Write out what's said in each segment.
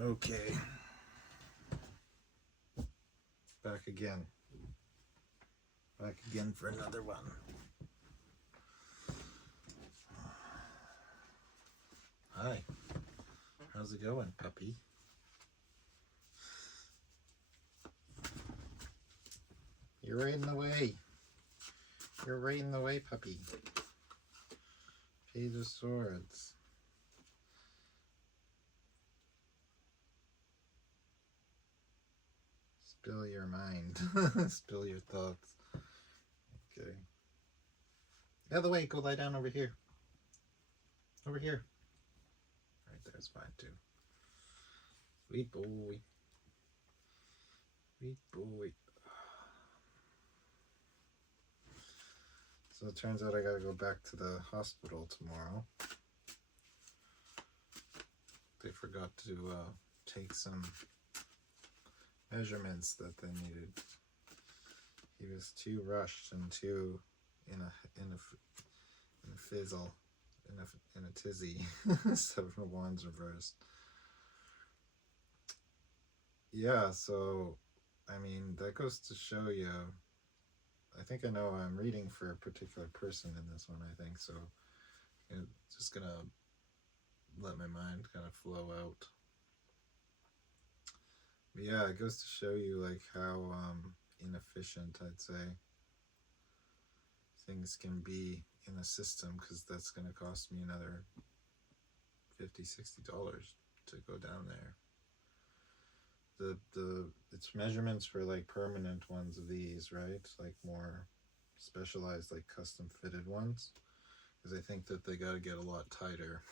Okay, back again. Back again for another one. Hi, how's it going, puppy? You're right in the way. You're right in the way, puppy. Page of Swords. Spill your mind. Spill your thoughts. Okay. Out of the way, go lie down over here. Over here. Right there's fine too. Sweet boy. Sweet boy. So it turns out I gotta go back to the hospital tomorrow. They forgot to take some measurements that they needed. He was too rushed and too in a fizzle, in a tizzy. 7 of Wands reversed. Yeah, so I mean that goes to show you. I think I know I'm reading for a particular person in this one. I think so. I'm just gonna let my mind kind of flow out. But yeah, it goes to show you like how inefficient I'd say things can be in a system, because that's going to cost me another $50-$60 to go down there. It's measurements for like permanent ones of these, right? Like more specialized, like custom fitted ones, because I think that they got to get a lot tighter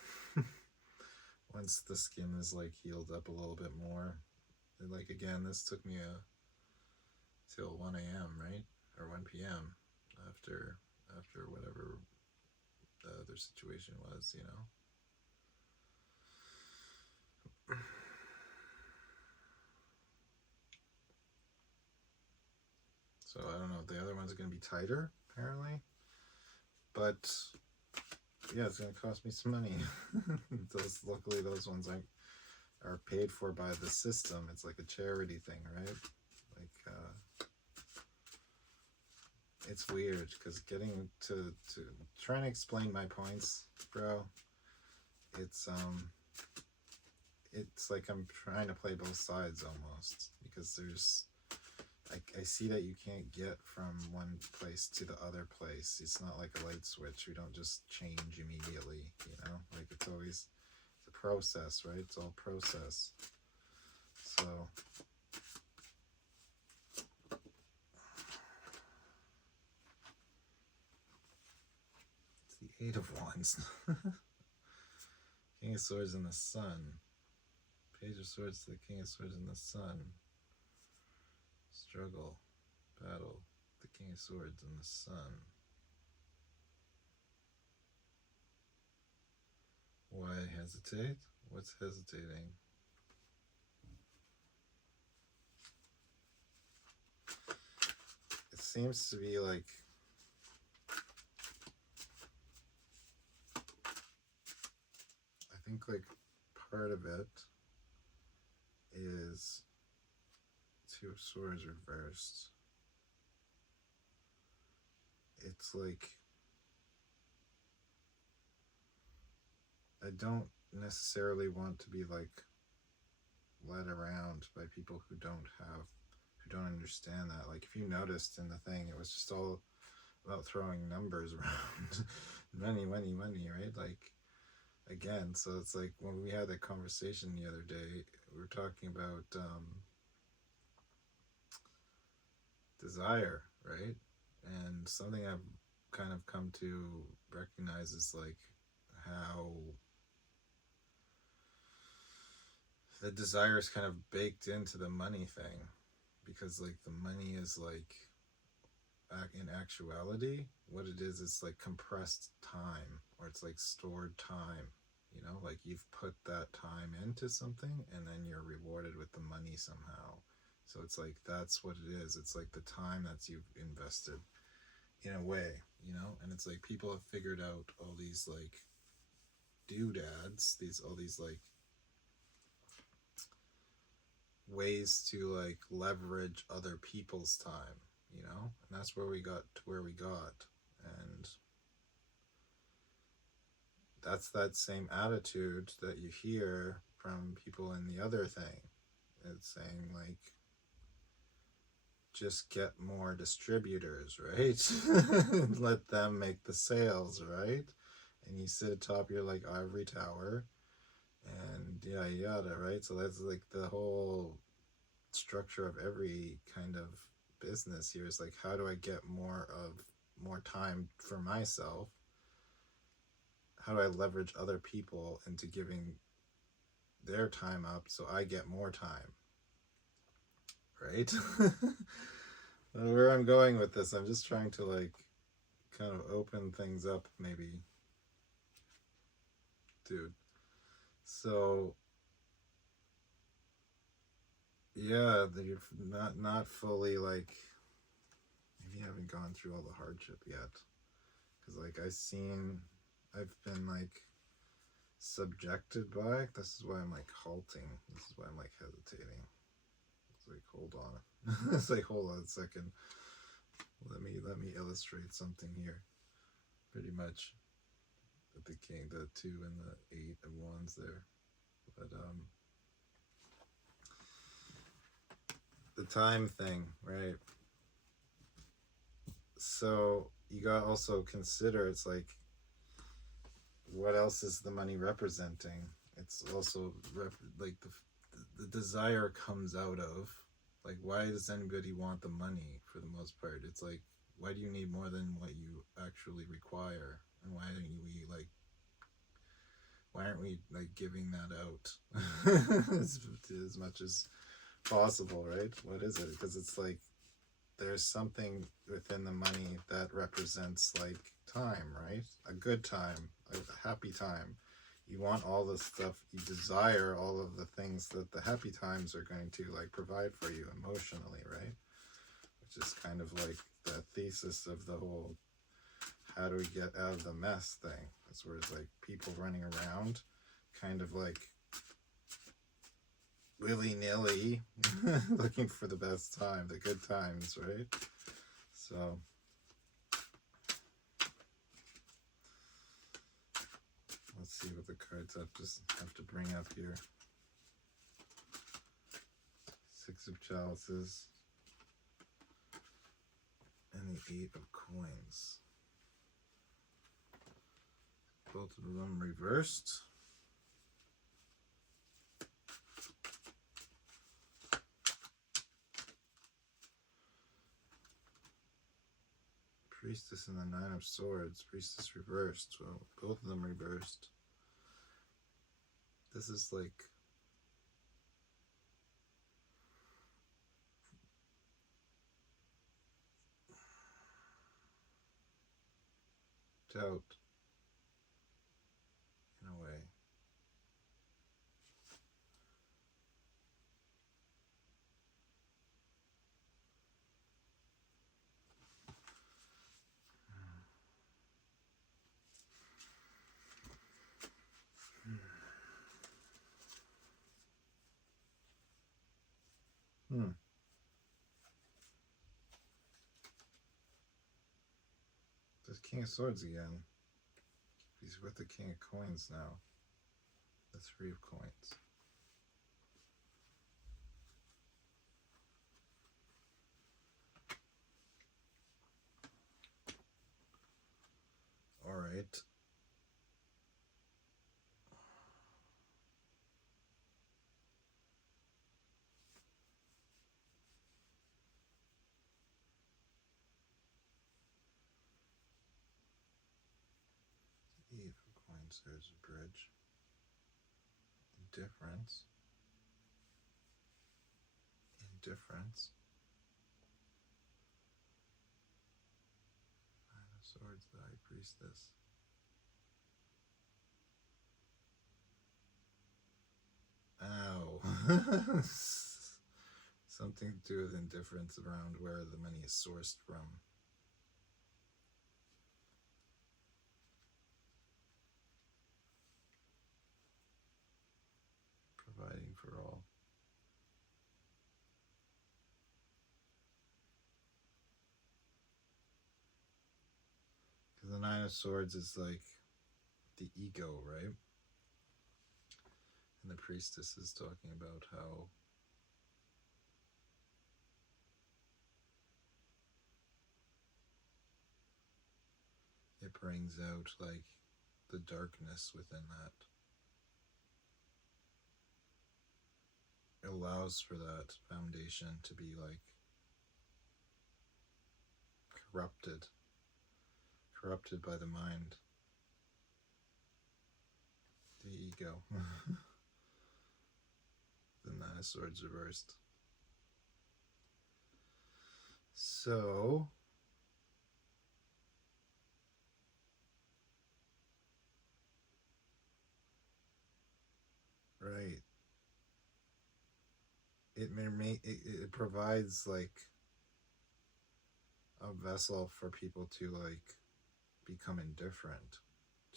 once the skin is like healed up a little bit more. And like again, this took me till 1 a.m. right, or 1 p.m. after whatever the other situation was, you know. So I don't know. The other ones are going to be tighter, apparently. But yeah, it's going to cost me some money. Luckily, those ones are paid for by the system. It's like a charity thing, right? Like, it's weird because getting to trying to explain my points, bro. It's like I'm trying to play both sides almost, because there's. I see that you can't get from one place to the other place. It's not like a light switch. We don't just change immediately, you know? Like it's always a process, right? It's all process. So it's the 8 of Wands. King of Swords and the Sun. Page of Swords to the King of Swords and the Sun. Struggle. Battle. The King of Swords and the Sun. Why hesitate? What's hesitating? It seems to be like I think like part of it is 2 of Swords reversed. It's like I don't necessarily want to be like led around by people who don't understand that. Like if you noticed in the thing, it was just all about throwing numbers around. money, right? Like again, so it's like when we had that conversation the other day, we were talking about desire, right? And something I've kind of come to recognize is like how the desire is kind of baked into the money thing, because like the money is like in actuality what it is, it's like compressed time, or it's like stored time, you know, like you've put that time into something and then you're rewarded with the money somehow. So it's like that's what it is. It's like the time that you've invested in a way, you know. And it's like people have figured out all these like doodads, all these like ways to like leverage other people's time, you know? And that's where we got to where we got. And that's that same attitude that you hear from people in the other thing. It's saying like, just get more distributors, right? Let them make the sales, right? And you sit atop your like ivory tower and yada yada, right? So that's like the whole structure of every kind of business here is like, how do I get more time for myself? How do I leverage other people into giving their time up so I get more time, right? Where I'm going with this, I'm just trying to like kind of open things up, maybe, dude. So yeah, you're not fully like, maybe you haven't gone through all the hardship yet, because like I've been like subjected by. This is why I'm like halting. This is why I'm like hesitating. It's like, hold on. It's like, hold on a second. Let me illustrate something here. Pretty much with the king, the 2 and the 8 of wands there. But the time thing, right? So you got to also consider, it's like, what else is the money representing? It's also like the desire comes out of, like, why does anybody want the money for the most part? It's like, why do you need more than what you actually require? And why aren't we like giving that out as much as possible, right? What is it? Because it's like there's something within the money that represents like time, right? A good time, a happy time. You want all the stuff, you desire all of the things that the happy times are going to like provide for you emotionally, right? Which is kind of like the thesis of the whole how do we get out of the mess thing. That's where it's like people running around kind of like willy-nilly looking for the best time, the good times, right? So let's see what the cards have to bring up here. 6 of chalices and the 8 of coins. Both of them reversed. Priestess and the 9 of swords. Priestess reversed. Well, both of them reversed. This is like doubt in a way. The King of Swords again. He's with the King of Coins now. The 3 of Coins. Alright. The 8 of Coins, there's a bridge. Indifference. Indifference. 9 of Swords, the High Priestess. Ow. Something to do with indifference around where the money is sourced from. Providing for all. of Swords is like the ego, right? And the Priestess is talking about how it brings out like the darkness within that. It allows for that foundation to be like corrupted by the mind, the ego. The Nine of Swords reversed. So right, it provides like a vessel for people to like become indifferent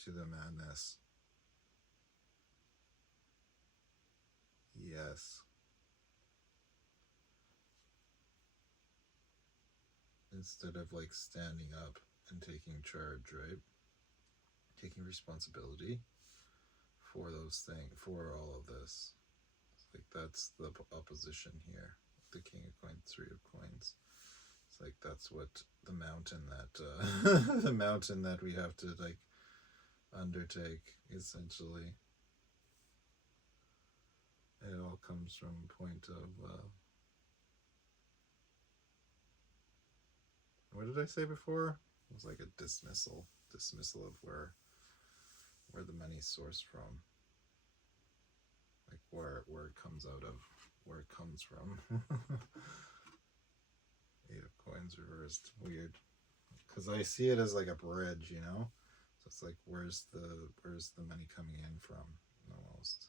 to the madness. Yes. Instead of like standing up and taking charge, right? Taking responsibility for those things, for all of this. Like that's the opposition here. The King of Coins, Three of Coins. It's like that's what the mountain that the mountain that we have to like undertake, essentially. It all comes from a point of what did I say before? It was like a dismissal of where the money's sourced from, like where it comes out of, where it comes from. Eight of Coins reversed. Weird, because I see it as like a bridge, you know. So it's like where's the money coming in from? Almost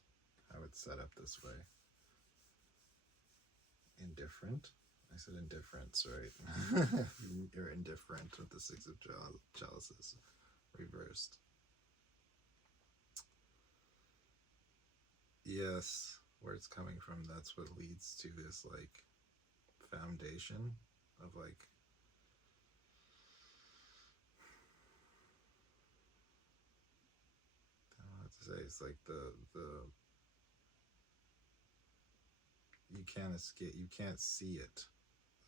how it's set up this way. Indifferent. I said indifference, right? You're indifferent with the Six of Chalices reversed. Yes, where it's coming from, that's what leads to this like foundation of like I don't know what to say. It's like the you can't escape, you can't see it.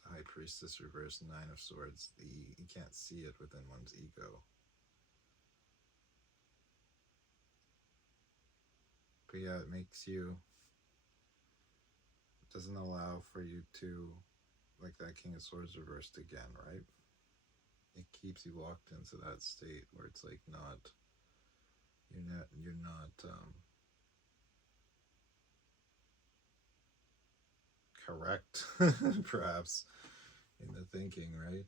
The High Priestess reversed, Nine of Swords. You can't see it within one's ego. But yeah, it makes you, it doesn't allow for you to, like that King of Swords reversed again, right? It keeps you locked into that state where it's like you're not correct, perhaps, in the thinking, right?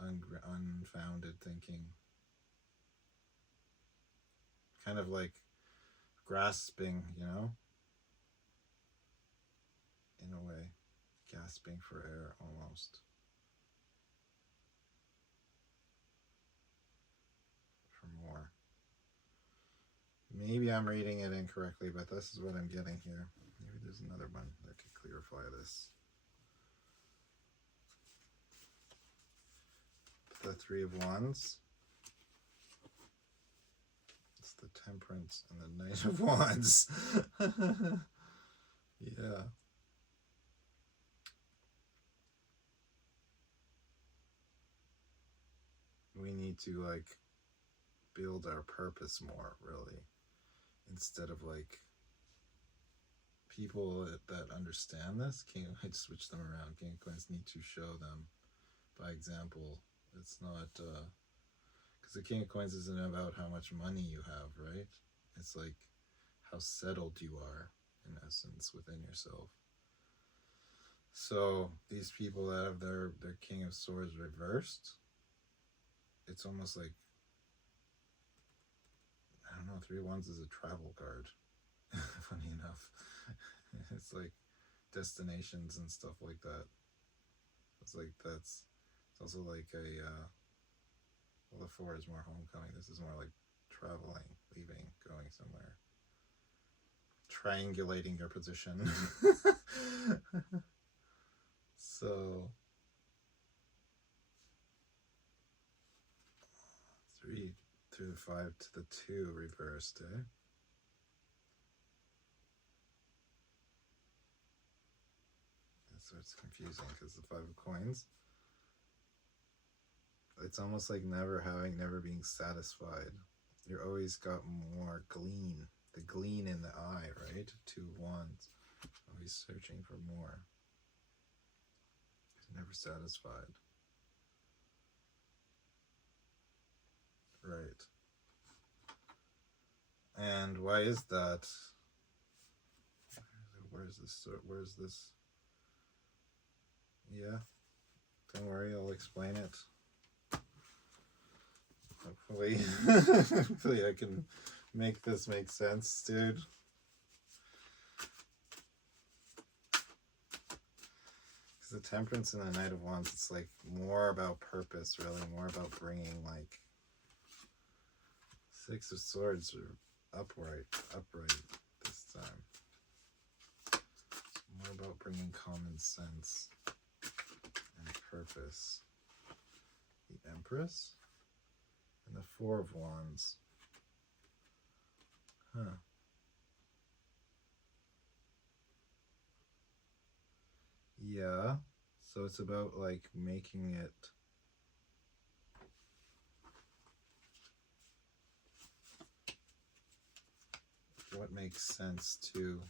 Unfounded thinking. Kind of like grasping, you know? In a way, gasping for air almost. For more. Maybe I'm reading it incorrectly, but this is what I'm getting here. Maybe there's another one that could clarify this. The Three of Wands. It's the Temperance and the Knight of Wands. Yeah. We need to like build our purpose more, really, instead of like people that understand this. I switch them around. King of Coins need to show them by example. It's not because the King of Coins isn't about how much money you have, right? It's like how settled you are, in essence, within yourself. So these people that have their King of Swords reversed, it's almost like, I don't know, Three of Wands is a travel card. Funny enough. It's like destinations and stuff like that. It's like it's also like a well, the Four is more homecoming. This is more like traveling, leaving, going somewhere, triangulating your position. So through the 5 to the 2 reversed, eh? So it's confusing because the 5 of coins, it's almost like never being satisfied. You're always got more glean, the glean in the eye, right? 2 wands, always searching for more. Never satisfied. Right. And why is that? Where's this? Yeah. Don't worry, I'll explain it. Hopefully I can make this make sense, dude. Because the Temperance and the Knight of Wands, it's like more about purpose, really, more about bringing like 6 of Swords are upright this time. More about bringing common sense and purpose. The Empress and the 4 of Wands. Huh. Yeah. So it's about like making it what makes sense to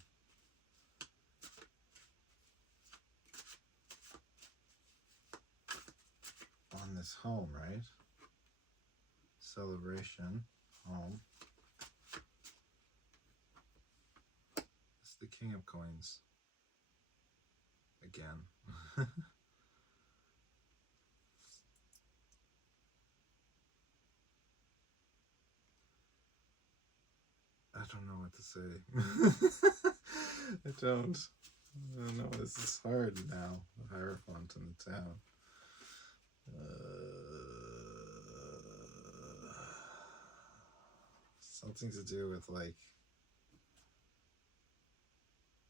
on this home, right? Celebration, home. It's the King of Coins. Again. I don't know what to say. I don't know. This is hard now. The Hierophant in the town. Something to do with like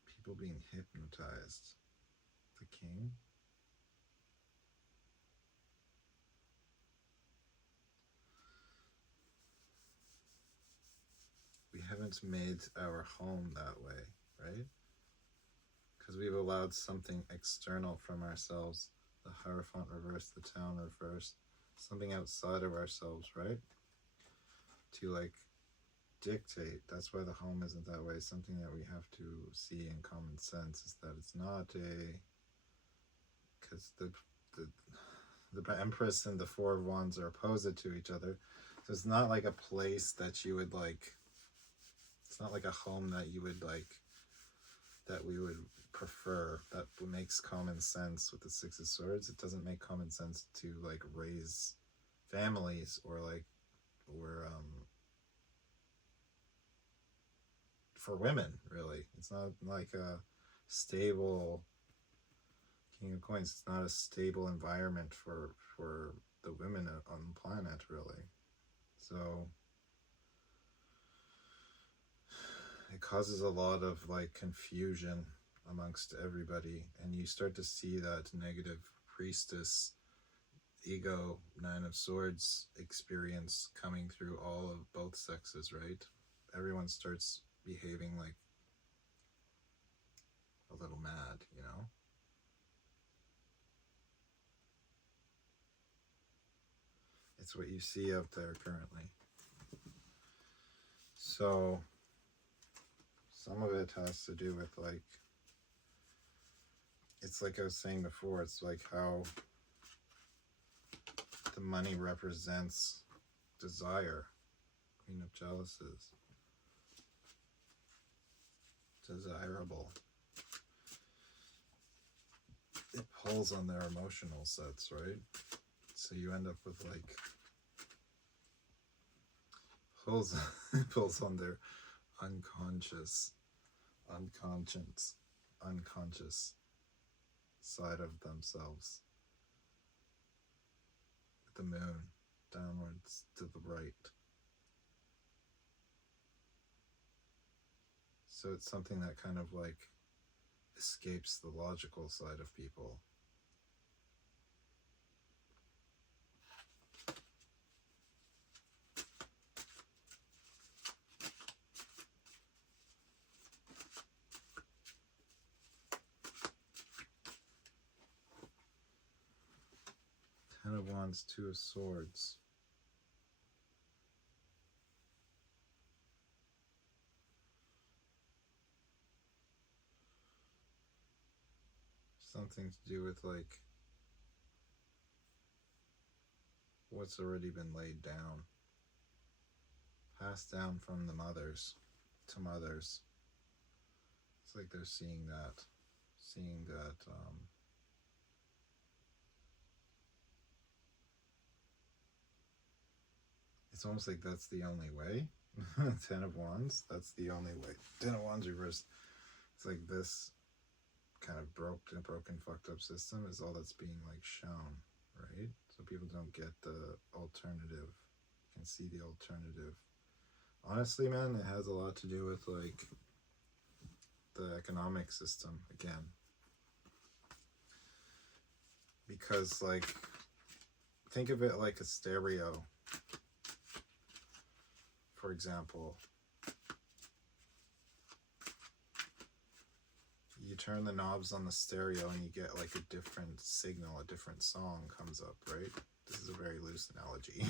people being hypnotized. The King. We haven't made our home that way, right? Because we've allowed something external from ourselves, the Hierophant reversed, the Town reversed, something outside of ourselves, right? To like dictate. That's why the home isn't that way. Something that we have to see in common sense is that it's not a, because the Empress and the 4 of Wands are opposite to each other. So it's not like a place that you would like, it's not like a home that you would like, that we would prefer, that makes common sense with the 6 of Swords. It doesn't make common sense to like raise families or like, or for women, really. It's not like a stable King of Coins. It's not a stable environment for the women on the planet, really. So it causes a lot of like confusion amongst everybody, and you start to see that negative priestess ego 9 of Swords experience coming through all of both sexes, right? Everyone starts behaving like a little mad, you know? It's what you see out there currently. So some of it has to do with like, it's like I was saying before, it's like how the money represents desire. Queen of Chalices. Desirable. It pulls on their emotional sets, right? So you end up with like pulls on their unconscious side of themselves. The moon downwards to the right. So it's something that kind of like escapes the logical side of people. Wands, Two of Swords. Something to do with like what's already been laid down, passed down from the mothers to mothers. It's like they're seeing that it's almost like that's the only way. Ten of Wands, that's the only way. Ten of Wands reversed. It's like this kind of broken, fucked up system is all that's being like shown, right? So people don't get the alternative. You can see the alternative. Honestly, man, it has a lot to do with like the economic system again. Because like, think of it like a stereo, for example. You turn the knobs on the stereo and you get like a different signal, a different song comes up, right? This is a very loose analogy.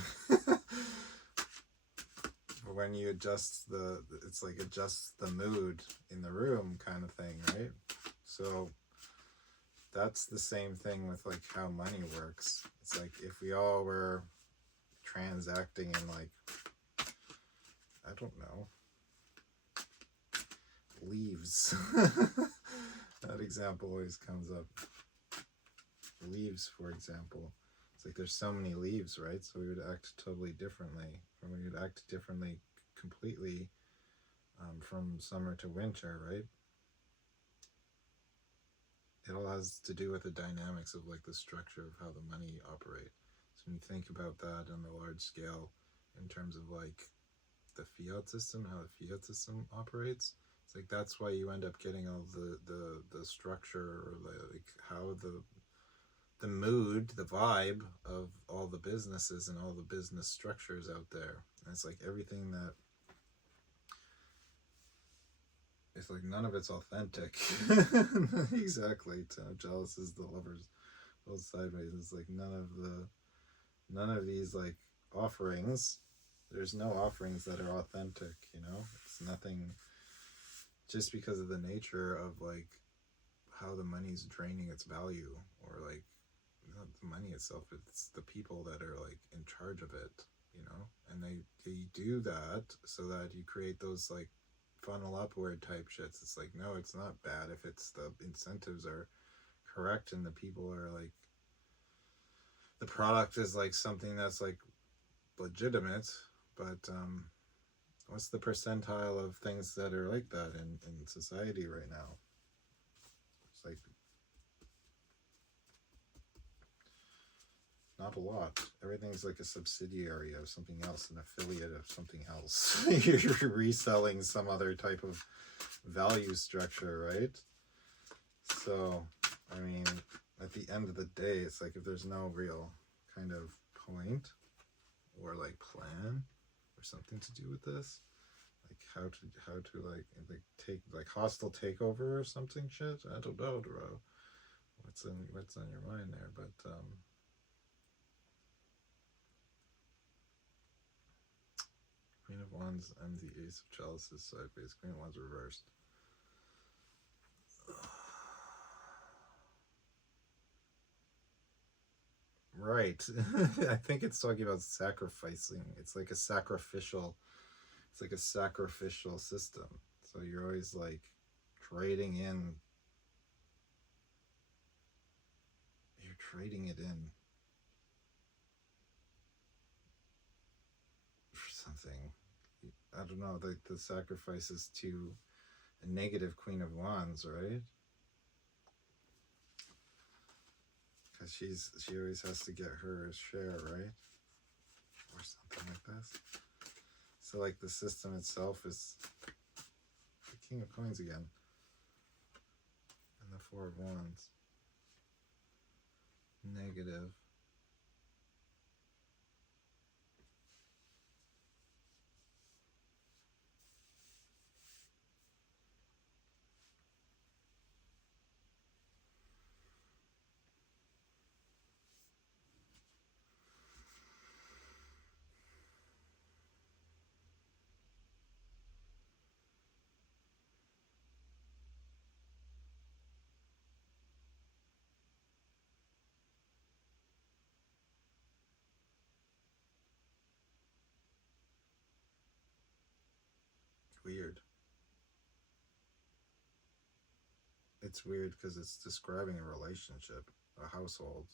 But when you adjust it's like adjust the mood in the room kind of thing, right? So that's the same thing with like how money works. It's like if we all were transacting in like, I don't know, leaves. That example always comes up. Leaves, for example. It's like there's so many leaves, right? So we would act totally differently. Or we would act differently completely from summer to winter, right? It all has to do with the dynamics of like the structure of how the money operate. So when you think about that on a large scale in terms of like the fiat system, how the fiat system operates, it's like that's why you end up getting all the structure or like how the mood, the vibe of all the businesses and all the business structures out there. And it's like everything that it's like none of it's authentic. Exactly. Ten of Jealous is the Lovers both sideways. It's like none of these like offerings. There's no offerings that are authentic, you know? It's nothing, just because of the nature of like how the money's draining its value, or like not the money itself, it's the people that are like in charge of it, you know? And they do that so that you create those like funnel upward type shits. It's like, no, it's not bad if it's the incentives are correct and the people are like, the product is like something that's like legitimate. But what's the percentile of things that are like that in society right now? It's like not a lot. Everything's like a subsidiary of something else, an affiliate of something else. You're reselling some other type of value structure, right? So, I mean, at the end of the day, it's like if there's no real kind of point or like plan or something to do with this, like how to like take like hostile takeover or something shit. I don't know, bro. What's on your mind there? But Queen of Wands and the Ace of Chalices sideways. Queen of Wands reversed. Right. I think it's talking about sacrificing. It's like a sacrificial system. So you're always like trading it in for something. I don't know, like the sacrifice is to a negative Queen of Wands, right? Because she always has to get her share, right? Or something like this. So like the system itself is the King of Coins again. And the Four of Wands. Negative. weird. It's weird because it's describing a relationship, a household.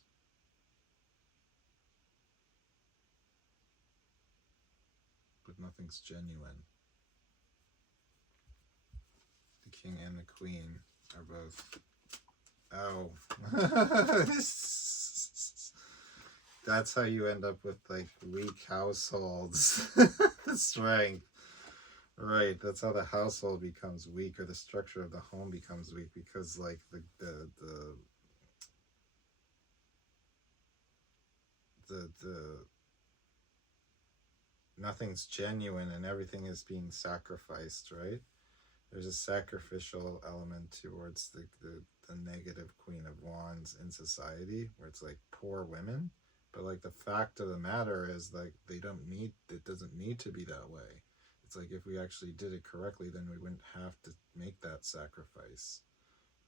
But nothing's genuine. The king and the queen are both. Oh. That's how you end up with like weak households. The strength. Right, that's how the household becomes weak, or the structure of the home becomes weak, because like the nothing's genuine and everything is being sacrificed, right? There's a sacrificial element towards the negative Queen of Wands in society, where it's like poor women. But like the fact of the matter is, like, it doesn't need to be that way. It's like if we actually did it correctly, then we wouldn't have to make that sacrifice,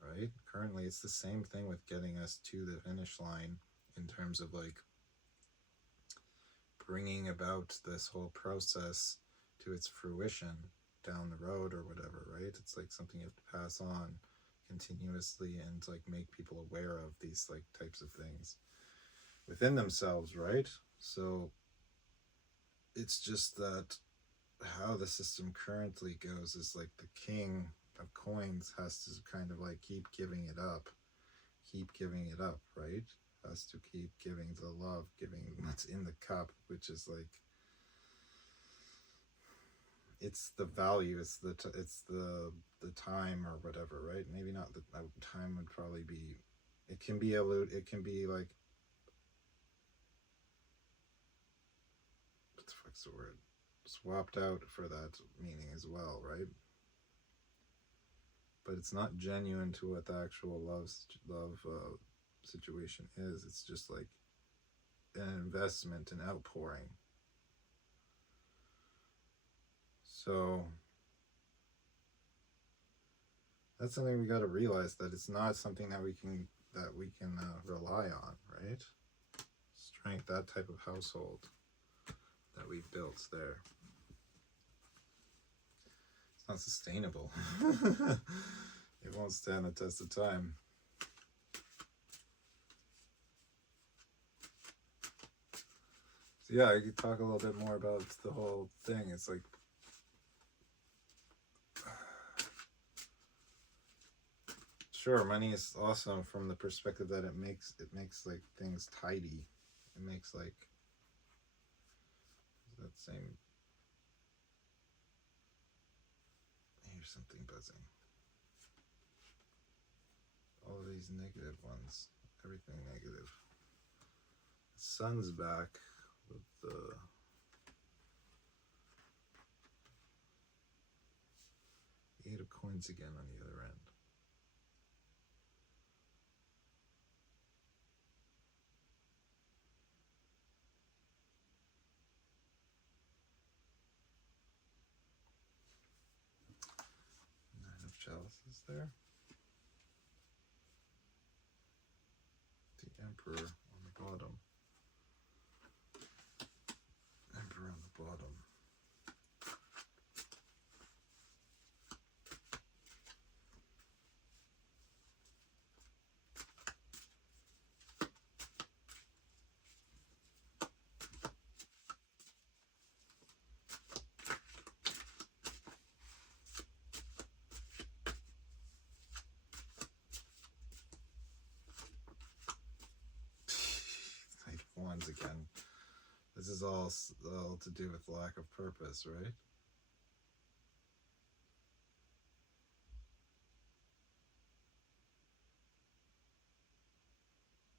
right? Currently, it's the same thing with getting us to the finish line in terms of like bringing about this whole process to its fruition down the road or whatever, right? It's like something you have to pass on continuously and like make people aware of these like types of things within themselves, right? So it's just that how the system currently goes is like the king of coins has to kind of like keep giving it up, right? Has to keep giving the love, giving what's in the cup, which is like, it's the value, it's the time or whatever, right? Maybe not the time would probably be, it can be like, what the fuck's the word? Swapped out for that meaning as well, right? But it's not genuine to what the actual love situation is. It's just like an investment, an outpouring. So that's something we got to realize, that it's not something that we can rely on, right? Strength, that type of household that we've built there, it's not sustainable. It won't stand the test of time. So yeah, I could talk a little bit more about the whole thing. It's like, sure, money is awesome from the perspective that it makes like things tidy. It makes like that same. Here's something buzzing. All of these negative ones, everything negative. The sun's back with the Eight of Coins again on the other end. Nine of Chalices there. The Emperor on the bottom. Emperor on the bottom. Knight of Wands again. This is all to do with lack of purpose, right?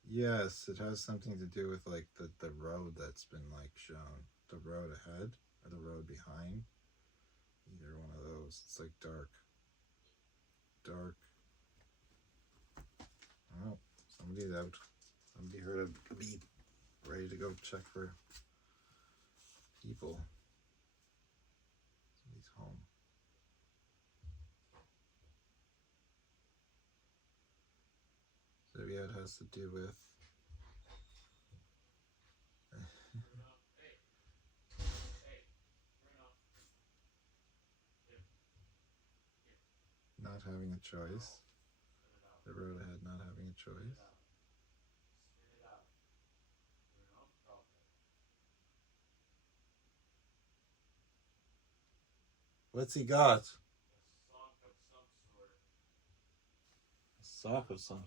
Yes, it has something to do with like the road that's been like shown. The road ahead or the road behind. Either one of those. It's like dark. Dark. Oh, somebody's out. Somebody heard a beep. Ready to go check for people. Somebody's home. So yeah, it has to do with having a choice. The road ahead not having a choice. What's he got? A sock of some.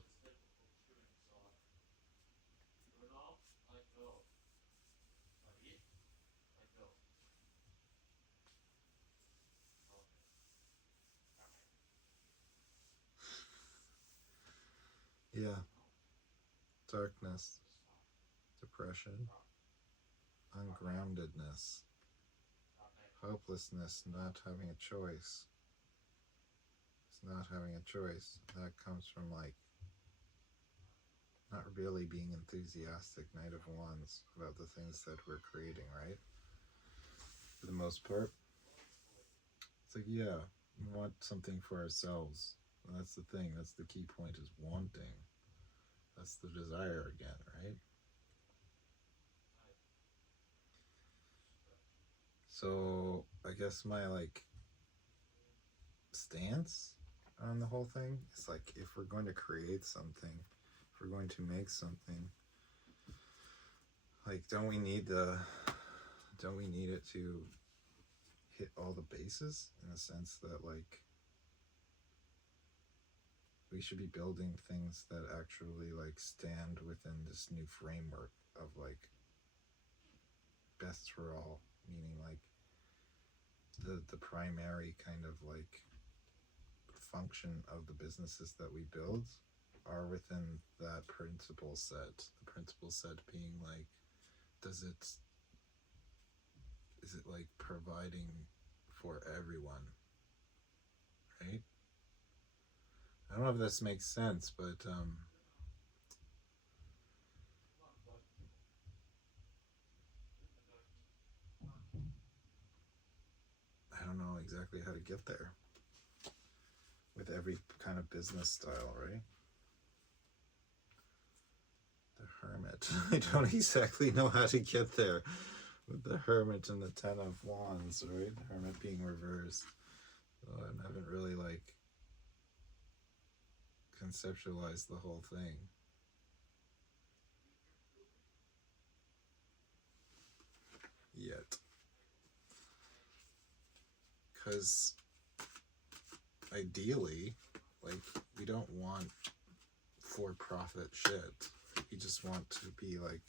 Yeah. Darkness, depression, ungroundedness, hopelessness, not having a choice. It's not having a choice. That comes from like not really being enthusiastic Knight of Wands about the things that we're creating, right? For the most part. It's like, yeah, we want something for ourselves. And that's the thing. That's the key point is wanting. That's the desire again, right? So I guess my like stance on the whole thing is like if we're going to create something, if we're going to make something, like don't we need it to hit all the bases in the sense that like we should be building things that actually like stand within this new framework of like best for all, meaning like the primary kind of like function of the businesses that we build are within that principle set. The principle set being like, is it like providing for everyone, right? I don't know if this makes sense, but I don't know exactly how to get there with every kind of business style, right? The Hermit. I don't exactly know how to get there with the Hermit and the Ten of Wands, right? The Hermit being reversed. So I haven't really like conceptualized the whole thing yet. Because ideally, like, we don't want for-profit shit. We just want to be like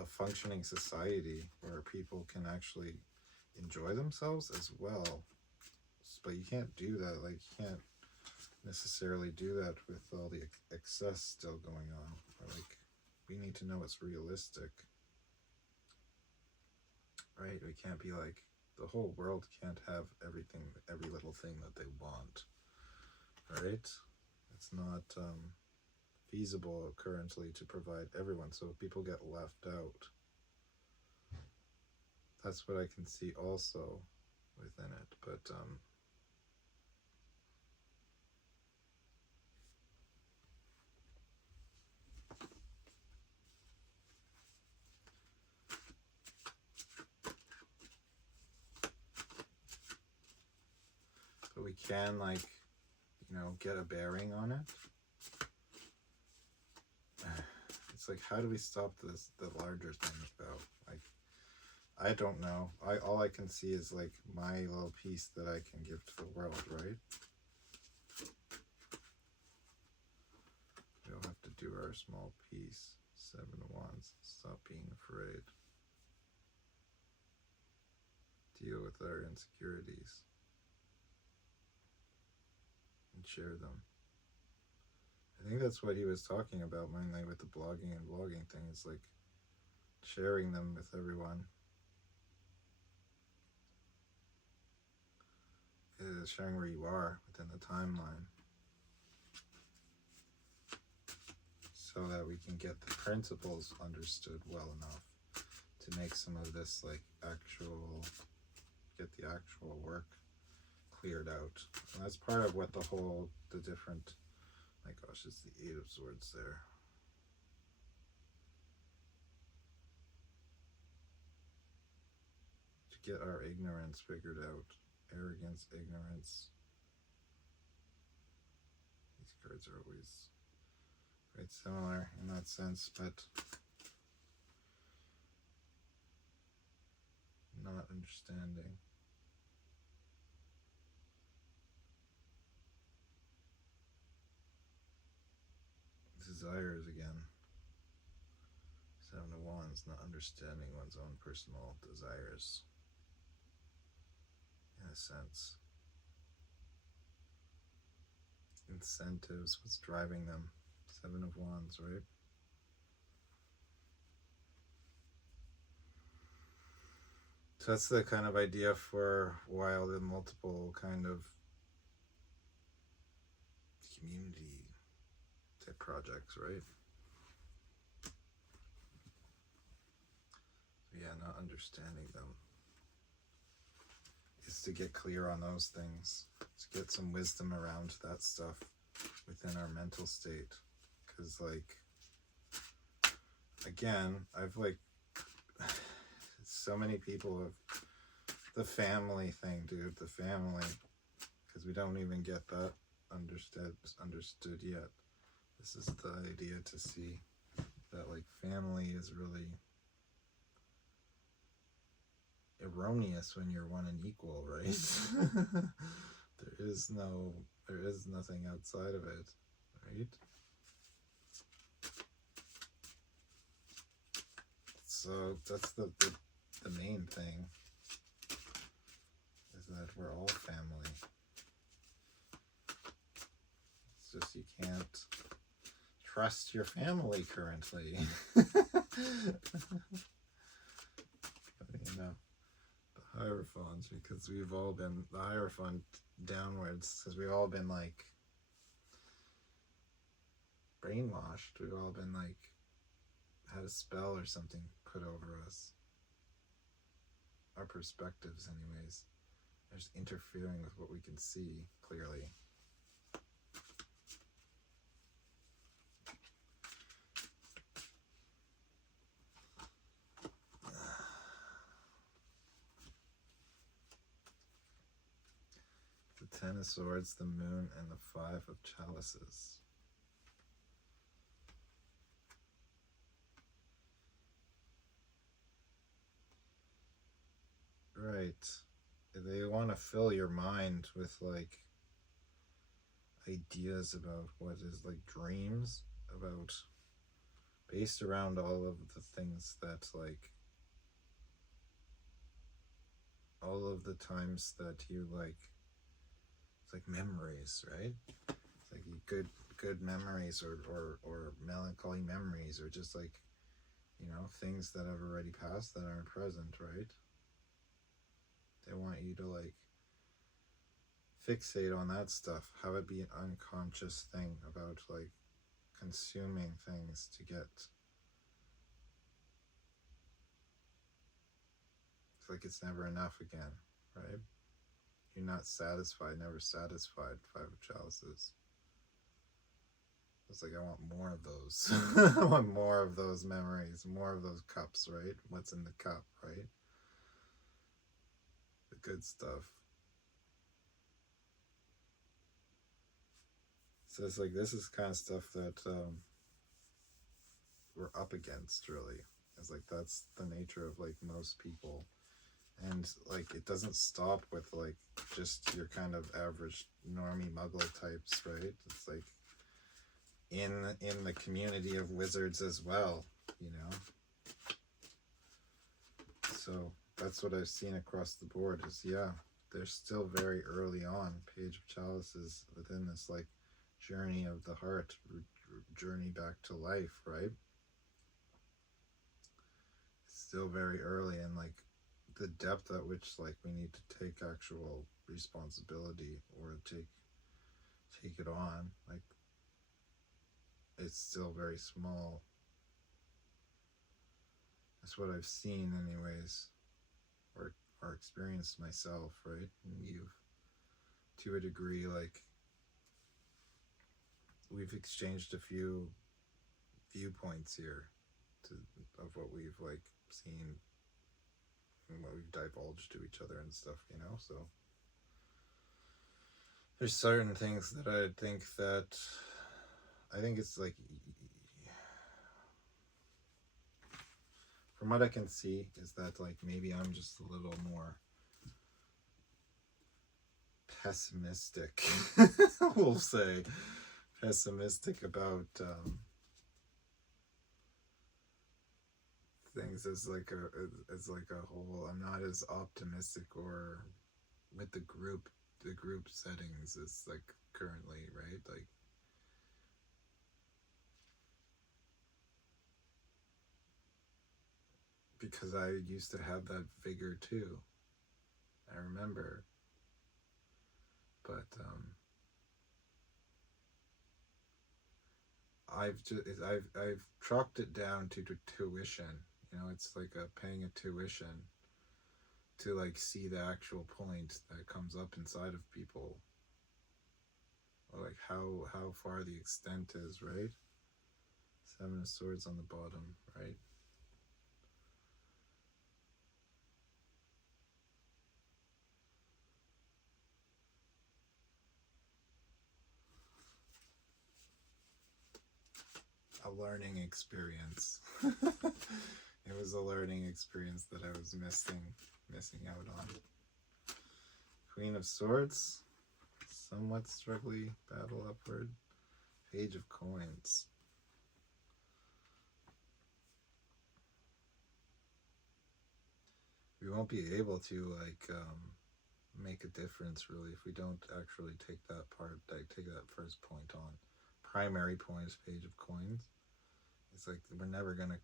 a functioning society where people can actually enjoy themselves as well. But you can't do that. Like, you can't necessarily do that with all the excess still going on. Like, we need to know what's realistic, right? We can't be like, the whole world can't have everything, every little thing that they want, right? It's not feasible currently to provide everyone, so people get left out. That's what I can see also within it, but we can, like, you know, get a bearing on it. It's like, how do we stop this, the larger thing though? Like, I don't know. All I can see is like my little piece that I can give to the world, right? We all have to do our small piece. 7 of Wands. Stop being afraid. Deal with our insecurities and share them. I think that's what he was talking about mainly with the blogging and vlogging thing. It's like sharing them with everyone. It is sharing where you are within the timeline so that we can get the principles understood well enough to make some of this like get the actual work cleared out. And that's part of what the different, my gosh, it's the 8 of Swords there. To get our ignorance figured out, arrogance, ignorance, cards are always quite similar in that sense, but not understanding. Desires again. Seven of Wands, not understanding one's own personal desires, in a sense. Incentives, what's driving them? Seven of Wands, right? So that's the kind of idea for why all the multiple kind of community type projects, right? Yeah, not understanding them is to get clear on those things, to get some wisdom around that stuff within our mental state. Because, like, again, I've, like, so many people have the family thing, dude, the family, because we don't even get that understood yet. This is the idea to see that, like, family is really erroneous when you're one and equal, right? there is nothing outside of it, right? So that's the main thing, is that we're all family. It's just you can't trust your family currently. You know, the Hierophants, because we've all been, the Hierophant downwards, because we've all been, like, brainwashed. We've all been, like, had a spell or something put over us. Our perspectives, anyways. They're just interfering with what we can see clearly. The Ten of Swords, the Moon, and the Five of Chalices. Right. They want to fill your mind with, like, ideas about what is, like, dreams, about, based around all of the things that, like, all of the times that you, like, it's like memories, right? It's like good memories, or melancholy memories, or just, like, you know, things that have already passed that aren't present, right? They want you to, like, fixate on that stuff, have it be an unconscious thing about, like, consuming things to get, it's like it's never enough again, right? You're not satisfied, never satisfied. Five of Chalices. It's like, I want more of those. I want more of those memories, more of those cups, right? What's in the cup, right? The good stuff. So it's like, this is kind of stuff that we're up against, really. It's like, that's the nature of, like, most people. And, like, it doesn't stop with, like, just your kind of average normie muggle types, right? It's like in the community of wizards as well, you know? So that's what I've seen across the board is, yeah, they're still very early on. Page of Chalices within this, like, journey of the heart, journey back to life, right? It's still very early, and, like, the depth at which, like, we need to take actual responsibility or take it on, like, it's still very small. That's what I've seen, anyways, or experienced myself, right? And you've, to a degree, like, we've exchanged a few viewpoints here of what we've, like, seen and what we've divulged to each other and stuff, you know? So there's certain things that I think that I think it's like, from what I can see, is that like maybe I'm just a little more pessimistic. We'll say pessimistic about things as like a whole. I'm not as optimistic or with the group settings is like currently, right? Like, because I used to have that vigor too. I remember, but I've chalked it down to tuition. It's like paying a tuition to like see the actual point that comes up inside of people, or like how far the extent is, right? Seven of Swords on the bottom, right? A learning experience. It was a learning experience that I was missing out on. Queen of Swords, somewhat struggling, battle upward. Page of Coins. We won't be able to make a difference really if we don't actually take that part, like take that first point on. Primary point, Page of Coins. It's like we're never gonna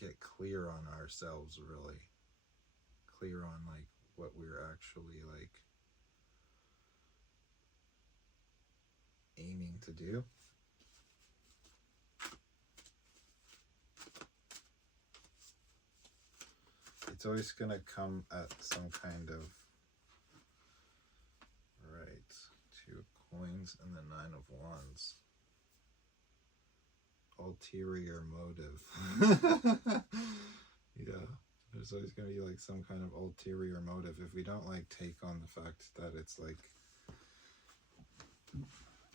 get clear on ourselves, really. Clear on like what we're actually like aiming to do. It's always gonna come at some kind of, right, Two of Coins and the Nine of Wands. Ulterior motive. Yeah, there's always going to be like some kind of ulterior motive if we don't like take on the fact that it's like,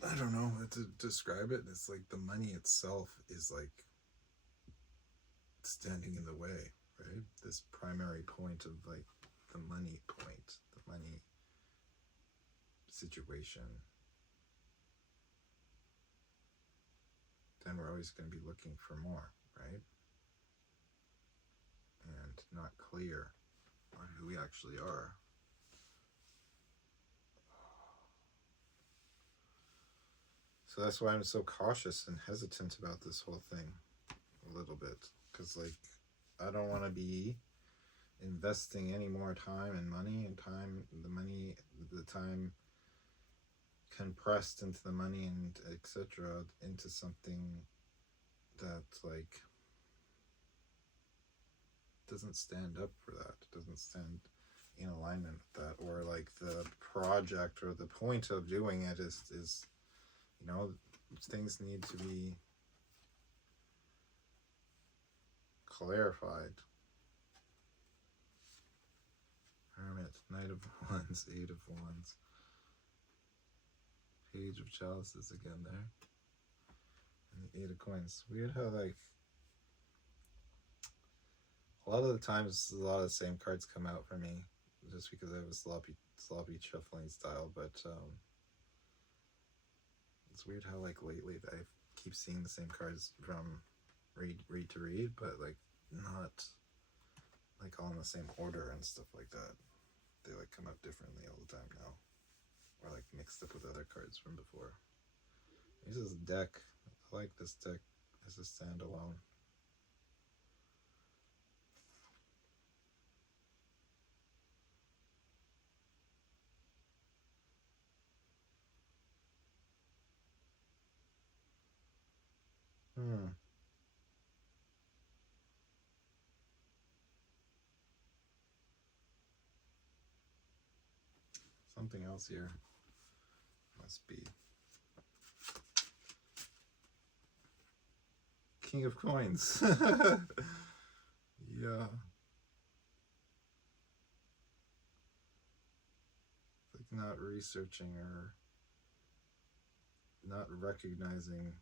I don't know how to describe it. It's like the money itself is like standing in the way, right? This primary point of like the money point, the money situation. Then we're always going to be looking for more, right? And not clear on who we actually are. So that's why I'm so cautious and hesitant about this whole thing a little bit. Because, like, I don't want to be investing any more time and money and the time compressed into the money and etc. into something that, like, doesn't stand up for that, doesn't stand in alignment with that, or like the project or the point of doing it is things need to be clarified. Hermit, Knight of Wands, Eight of Wands, Page of Chalices again there, and the Eight of Coins. Weird how like a lot of the times a lot of the same cards come out for me, just because I have a sloppy shuffling style. But it's weird how like lately I keep seeing the same cards from read to read, but like not like all in the same order and stuff like that. They like come out differently all the time now, or like mixed up with other cards from before. This is a deck. I like this deck as a standalone. Something else here must be King of Coins. Yeah. Like not researching or not recognizing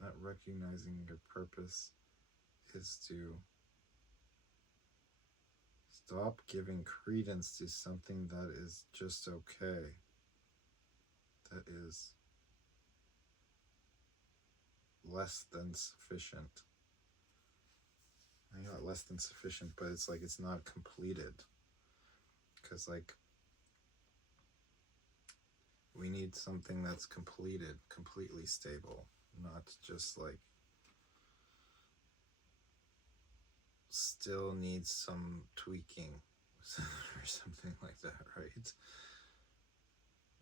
not recognizing your purpose is to stop giving credence to something that is just okay, that is less than sufficient. I got less than sufficient, but it's like it's not completed. Because, like, we need something that's completed, completely stable, not just like still needs some tweaking or something like that, right?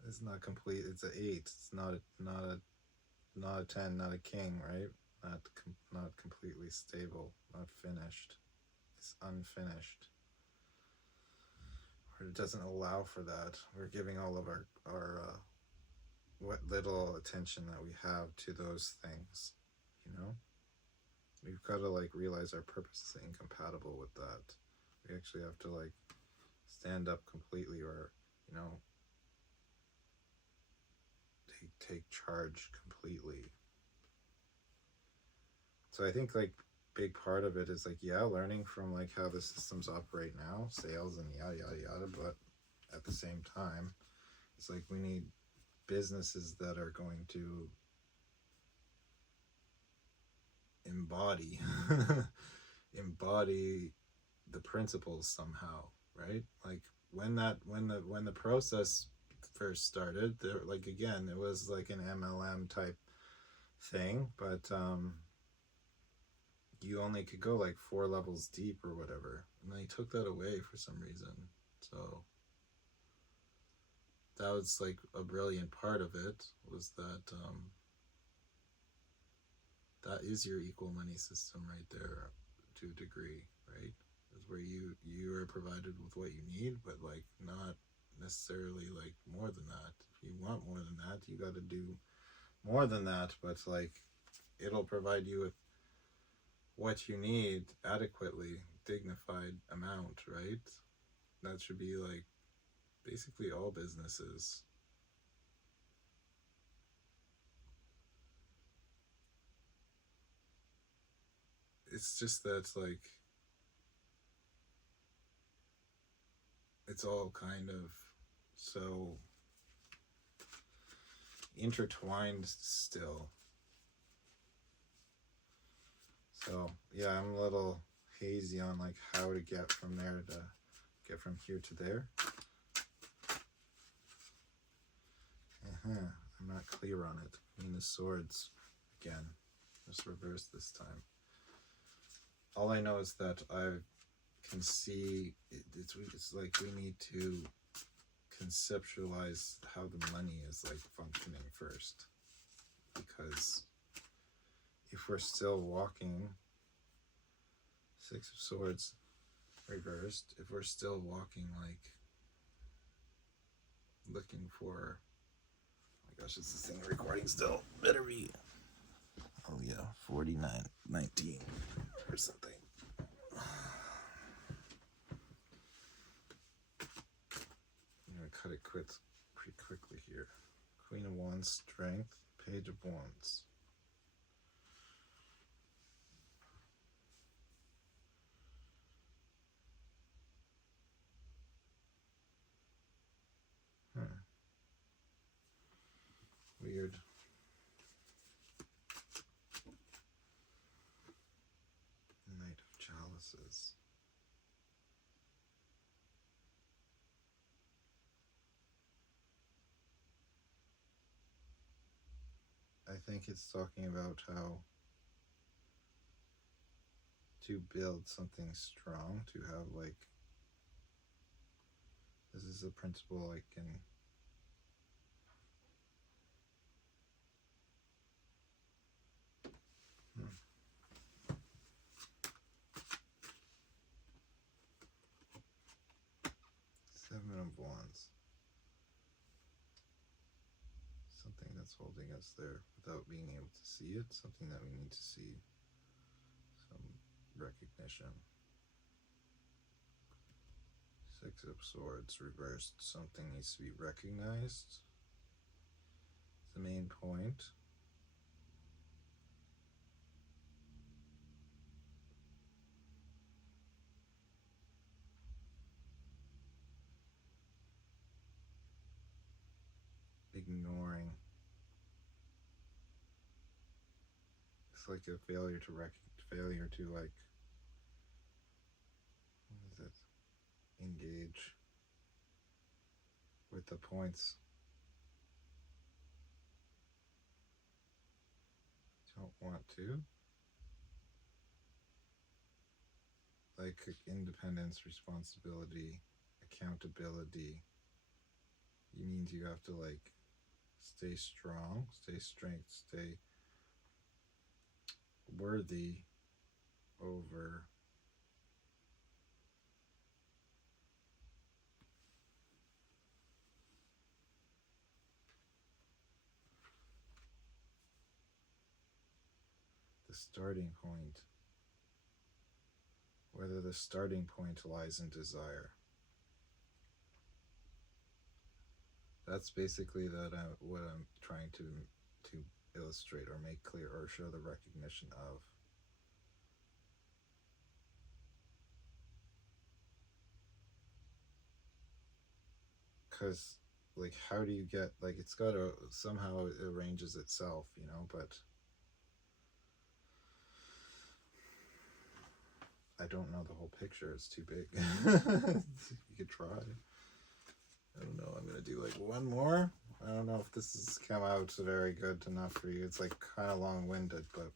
It's not complete. It's an 8. It's not a 10, not a king, right? Not completely stable, not finished. It's unfinished. Or it doesn't allow for that. We're giving all of our what little attention that we have to those things, you know? We've got to like realize our purpose is incompatible with that. We actually have to like stand up completely, or, you know, take charge completely. So I think like big part of it is like, yeah, learning from like how the systems operate now, sales and yada yada yada, but at the same time, it's like we need businesses that are going to embody embody the principles somehow, right? Like when the process first started, there, like, again, it was like an MLM type thing, but you only could go like 4 levels deep or whatever, and they took that away for some reason. So that was like a brilliant part of it, was that that is your equal money system right there, to a degree, right? Is where you are provided with what you need, but like not necessarily like more than that. If you want more than that, you got to do more than that, but like it'll provide you with what you need adequately, dignified amount, right? That should be like basically all businesses. It's just that like it's all kind of so intertwined still. So yeah, I'm a little hazy on like how to get from there to get from here to there. I'm not clear on it. Queen of Swords again, just reversed this time. All I know is that I can see it's like we need to conceptualize how the money is like functioning first, because if we're still walking Six of Swords reversed, if we're still walking like looking for, oh my gosh, is this thing recording still? Better be. Oh yeah, 49:19 or something. I'm gonna cut it pretty quickly here. Queen of Wands, Strength, Page of Wands. Weird. Knight of Chalices. I think it's talking about how to build something strong, to have like, this is a principle like in Seven of Wands. Something that's holding us there without being able to see it, something that we need to see, some recognition. Six of Swords reversed, something needs to be recognized. the main point. Ignoring. It's like a failure to like, what is it? Engage with the points. Don't want to. Like independence, responsibility, accountability. It means you have to like stay strong, stay strength, stay worthy over the starting point. Whether the starting point lies in desire. That's basically what I'm trying to illustrate or make clear or show the recognition of. Because, like, how do you get, like, it's got to, somehow it arranges itself, you know, but I don't know the whole picture. It's too big. You could try. I don't know. I'm going to do, like, one more. I don't know if this has come out very good enough for you. It's, like, kind of long-winded, but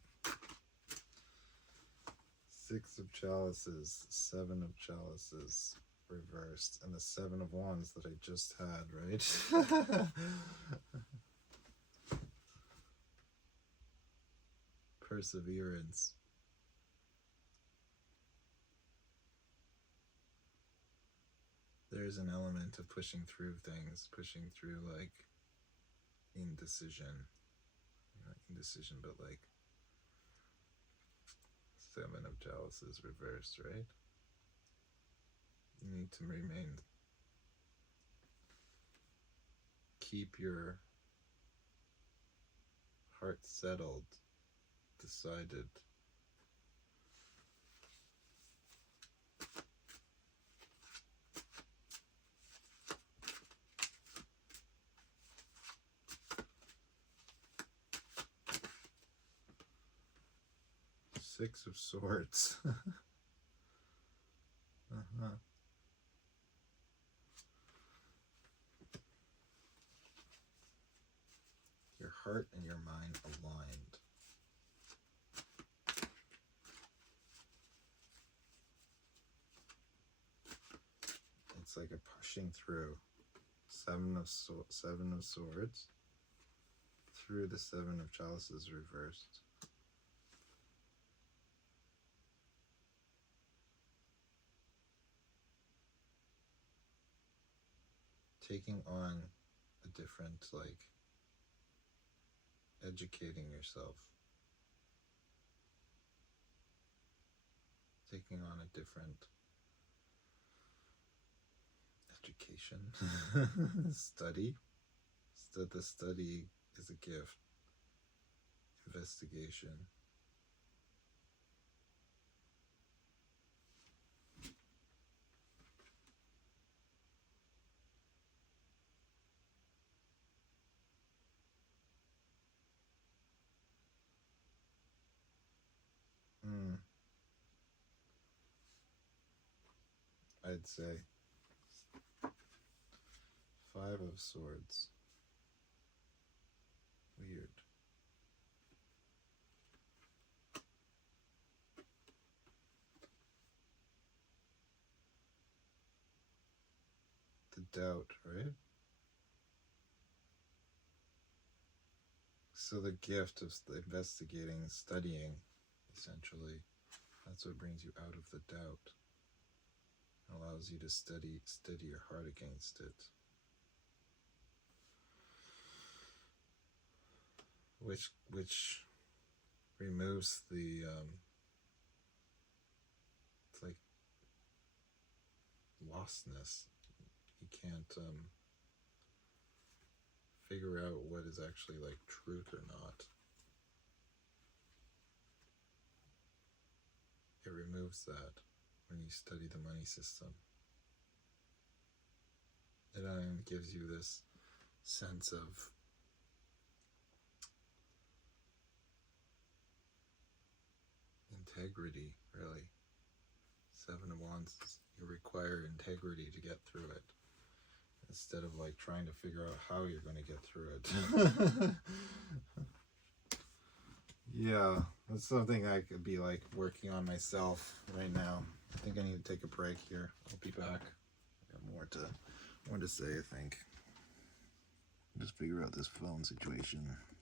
6 of chalices, 7 of chalices reversed, and the 7 of wands that I just had, right? Perseverance. There's an element of pushing through things, pushing through like indecision. Not indecision, but like 7 of chalices reversed, right? You need to keep your heart settled, decided. Six of Swords. Your heart and your mind aligned. It's like a pushing through. 7 of Swords through the 7 of chalices reversed. Taking on a different, like, educating yourself. Taking on a different education. Study. The study is a gift. Investigation. I'd say 5 of Swords. Weird. The doubt, right? So the gift of the investigating, studying, essentially, that's what brings you out of the doubt. It allows you to steady your heart against it. Which removes the it's like lostness. You can't figure out what what is actually like truth or not. It removes that when you study the money system. It gives you this sense of integrity, really. Seven of Wands, you require integrity to get through it, instead of like trying to figure out how you're going to get through it. Yeah, that's something I could be like working on myself right now. I think I need to take a break here. I'll be back. I got more to say, I think. Just figure out this phone situation.